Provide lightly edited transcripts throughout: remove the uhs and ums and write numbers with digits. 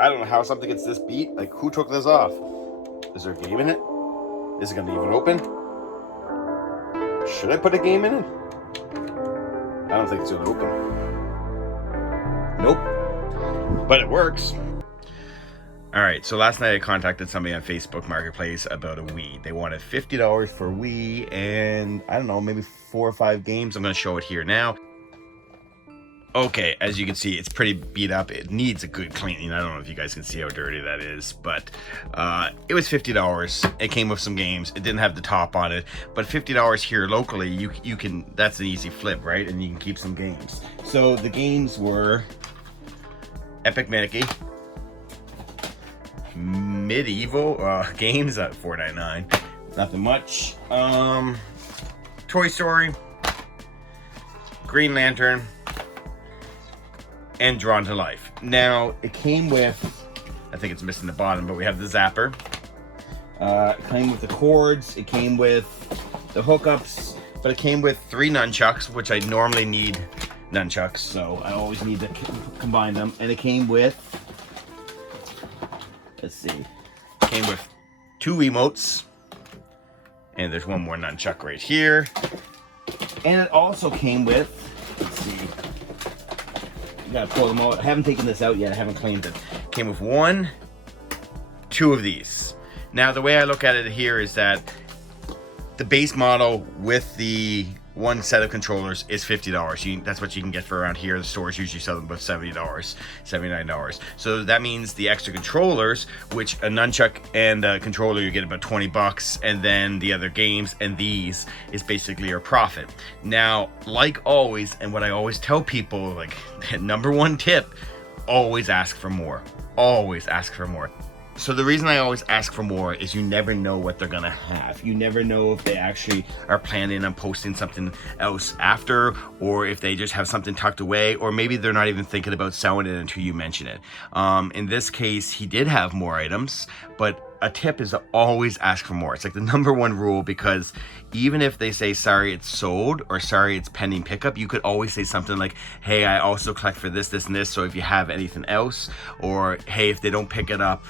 I don't know how something gets this beat. Like, who took this off? Is there a game in it? Is it gonna even open? Should I put a game in it? I don't think it's gonna open. Nope. But it works. All right, so last night I contacted somebody on Facebook Marketplace about a Wii. They wanted $50 for a Wii and I don't know, maybe 4 or 5 games. I'm gonna show it here now. Okay, as you can see, it's pretty beat up. It needs a good cleaning. I don't know if you guys can see how dirty that is, but it was $50. It came with some games. It didn't have the top on it, but $50 here locally, you can, that's an easy flip, right? And you can keep some games. So the games were Epic Mickey, Medieval games at $4.99. Nothing much. Toy Story, Green Lantern, and Drawn to Life. Now, it came with, I think it's missing the bottom, but we have the zapper. It came with the cords, it came with the hookups, but it came with 3 nunchucks, which I normally need nunchucks, so I always need to combine them. And it came with, let's see, it came with 2 emotes, and there's one more nunchuck right here. And it also came with, let's see, gotta pull them out. I haven't taken this out yet. I haven't cleaned it. Came with 1, 2 of these. Now, the way I look at it here is that the base model with the 1 set of controllers is $50. That's what you can get for around here. The stores usually sell them about $70, $79. So that means the extra controllers, which a nunchuck and a controller, you get about $20, and then the other games and these is basically your profit. Now, like always, and what I always tell people, like number 1 tip, always ask for more. Always ask for more. So the reason I always ask for more is you never know what they're gonna have. You never know if they actually are planning on posting something else after, or if they just have something tucked away, or maybe they're not even thinking about selling it until you mention it. In this case, he did have more items, but a tip is to always ask for more. It's like the number 1 rule, because even if they say, sorry, it's sold, or sorry, it's pending pickup, you could always say something like, hey, I also collect for this, this, and this, so if you have anything else, or hey, if they don't pick it up,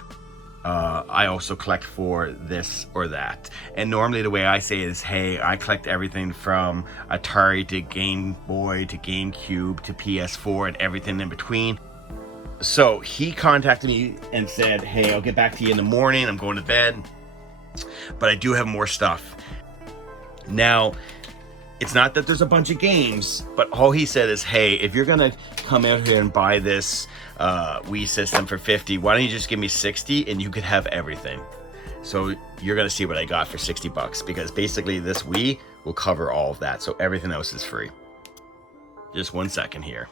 I also collect for this or that. And normally the way I say it is, hey, I collect everything from Atari to Game Boy to GameCube to PS4 and everything in between. So he contacted me and said, hey, I'll get back to you in the morning. I'm going to bed, but I do have more stuff. Now, it's not that there's a bunch of games, but all he said is, hey, if you're gonna come out here and buy this Wii system for $50, why don't you just give me $60 and you could have everything. So you're gonna see what I got for $60, because basically this Wii will cover all of that, so everything else is free. Just 1 second here.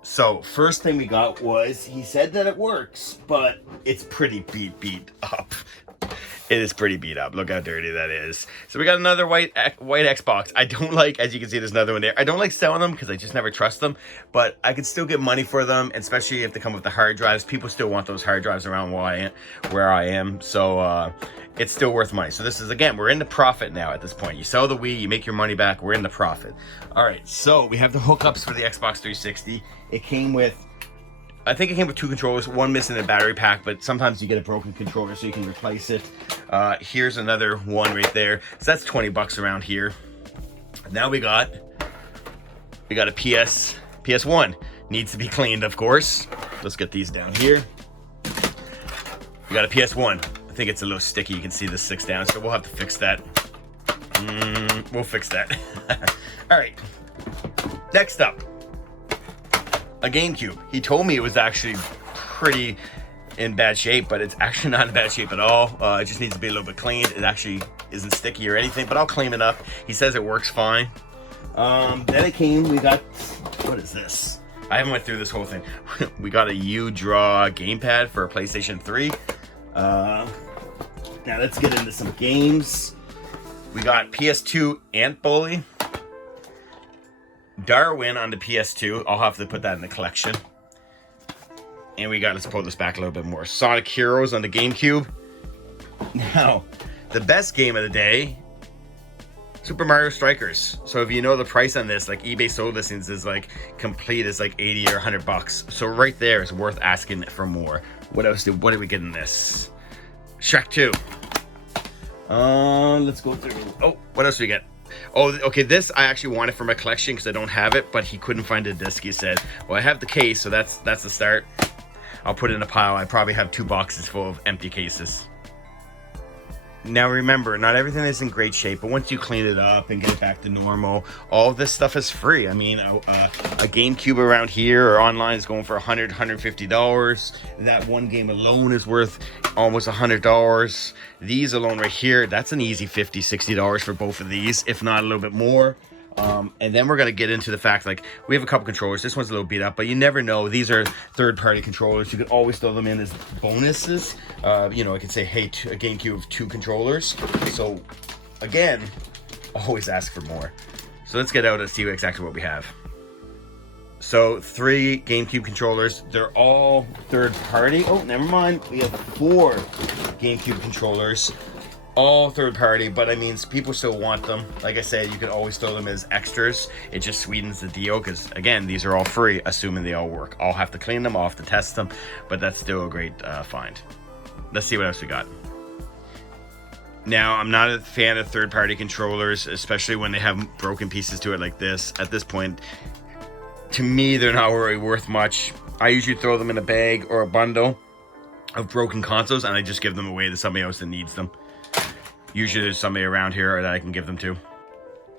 So first thing we got was, he said that it works, but it's pretty beat up. It is pretty beat up. Look how dirty that is. So we got another white Xbox. I don't like, as you can see, there's another one there. I don't like selling them because I just never trust them, but I could still get money for them, especially if they come with the hard drives. People still want those hard drives around where I am. So it's still worth money. So this is, again, we're in the profit now at this point. You sell the Wii, you make your money back, we're in the profit. All right, so we have the hookups for the Xbox 360. It came with, I think it came with 2 controllers, 1 missing the battery pack, but sometimes you get a broken controller so you can replace it. Here's another one right there. So that's $20 around here. Now we got a PS1. Needs to be cleaned, of course. Let's get these down here. We got a PS1. I think it's a little sticky. You can see this sticks down, so we'll have to fix that. We'll fix that. All right. Next up, a GameCube. He told me it was actually pretty in bad shape, but it's actually not in bad shape at all. It just needs to be a little bit cleaned. It actually isn't sticky or anything, but I'll clean it up. He says it works fine. Then it came, we got, what is this? I haven't went through this whole thing. We got a U-Draw gamepad for a PlayStation 3. Now let's get into some games. We got PS2 Ant Bully. Darwin on the PS2. I'll have to put that in the collection. And we got, let's pull this back a little bit more, Sonic Heroes on the GameCube. Now, the best game of the day, Super Mario Strikers. So if you know the price on this, like eBay sold listings is like complete is like 80 or 100 bucks. So right there is worth asking for more. What did we get in this? Shrek 2. Let's go through. Oh, what else do we get? Oh, okay, this I actually wanted for my collection because I don't have it, but he couldn't find a disc. He said, well, I have the case, so that's the start. I'll put it in a pile. I probably have 2 boxes full of empty cases. Now remember, not everything is in great shape, but once you clean it up and get it back to normal, all of this stuff is free. I mean, a GameCube around here or online is going for $100, $150. That one game alone is worth almost $100. These alone right here, that's an easy $50, $60 for both of these, if not a little bit more. And then we're going to get into the fact, like, we have a couple controllers. This one's a little beat up, but you never know. These are third-party controllers. You could always throw them in as bonuses. You know, I could say, hey, a GameCube 2 controllers. So, again, always ask for more. So let's get out and see exactly what we have. So 3 GameCube controllers. They're all third-party. Oh, never mind. We have 4 GameCube controllers. All third party, but I mean, people still want them. Like I said, you can always throw them as extras. It just sweetens the deal because, again, these are all free, assuming they all work. I'll have to clean them, I'll have to test them, but that's still a great find. Let's see what else we got. Now, I'm not a fan of third party controllers, especially when they have broken pieces to it like this. At this point, to me, they're not really worth much. I usually throw them in a bag or a bundle of broken consoles, and I just give them away to somebody else that needs them. Usually there's somebody around here that I can give them to.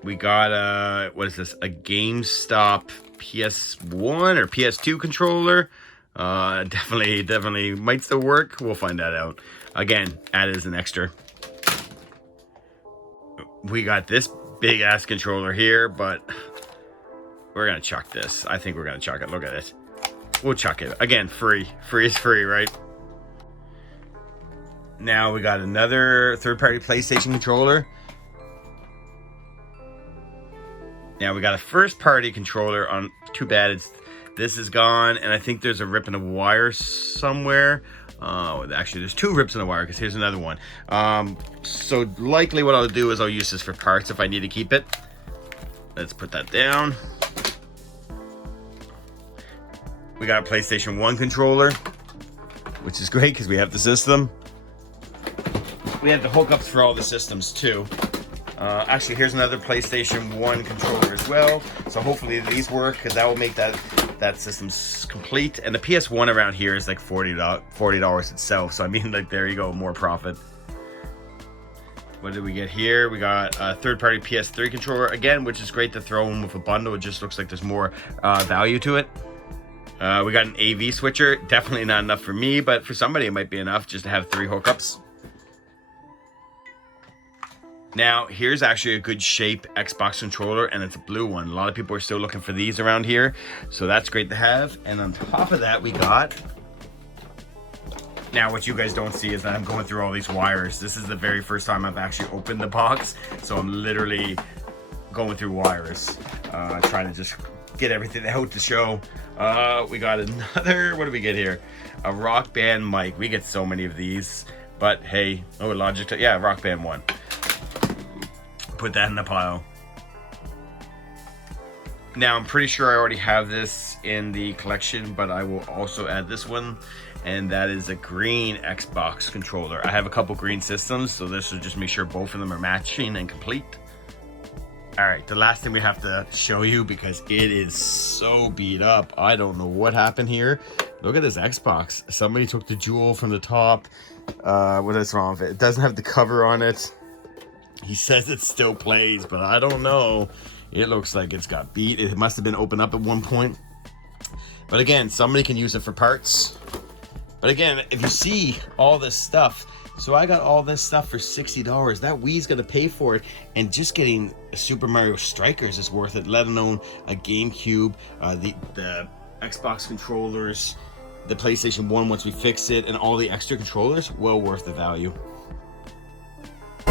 We got what is this? A GameStop PS1 or PS2 controller. Definitely might still work. We'll find that out. Again, added as an extra. We got this big ass controller here, but we're gonna chuck this. I think we're gonna chuck it. Look at this. We'll chuck it. Again, free. Free is free, right? Now we got another third-party PlayStation controller. Now we got a first-party controller on. Too bad this is gone, and I think there's a rip in the wire somewhere. Actually, there's 2 rips in the wire because here's another one. So likely what I'll do is I'll use this for parts if I need to keep it. Let's put that down. We got a PlayStation 1 controller, which is great because we have the system. We have the hookups for all the systems too. Actually, here's another PlayStation 1 controller as well. So hopefully these work because that will make that system complete. And the PS1 around here is like $40 itself. So I mean, like, there you go, more profit. What did we get here? We got a third-party Ps3 controller again, which is great to throw in with a bundle. It just looks like there's more value to it. We got an AV switcher. Definitely not enough for me, but for somebody it might be enough just to have 3 hookups. Now, here's actually a good shape Xbox controller, and it's a blue one. A lot of people are still looking for these around here, so that's great to have. And on top of that, we got... Now, what you guys don't see is that I'm going through all these wires. This is the very first time I've actually opened the box, so I'm literally going through wires, trying to just get everything out to show. We got another... What do we get here? A Rock Band mic. We get so many of these, but hey... Oh, Logitech. Yeah, Rock Band 1. Put that in the pile. Now, I'm pretty sure I already have this in the collection, but I will also add this one, and that is a green Xbox controller. I have a couple green systems, so this will just make sure both of them are matching and complete. All right, the last thing we have to show you, because it is so beat up. I don't know what happened here. Look at this Xbox. Somebody took the jewel from the top. What is wrong with it? It doesn't have the cover on it. He says it still plays, but I don't know. It looks like it's got beat. It must have been opened up at one point. But again, somebody can use it for parts. But again, if you see all this stuff, so I got all this stuff for $60. That Wii's gonna pay for it, and just getting Super Mario Strikers is worth it, let alone a GameCube, the Xbox controllers, the PlayStation 1 once we fix it, and all the extra controllers, well worth the value.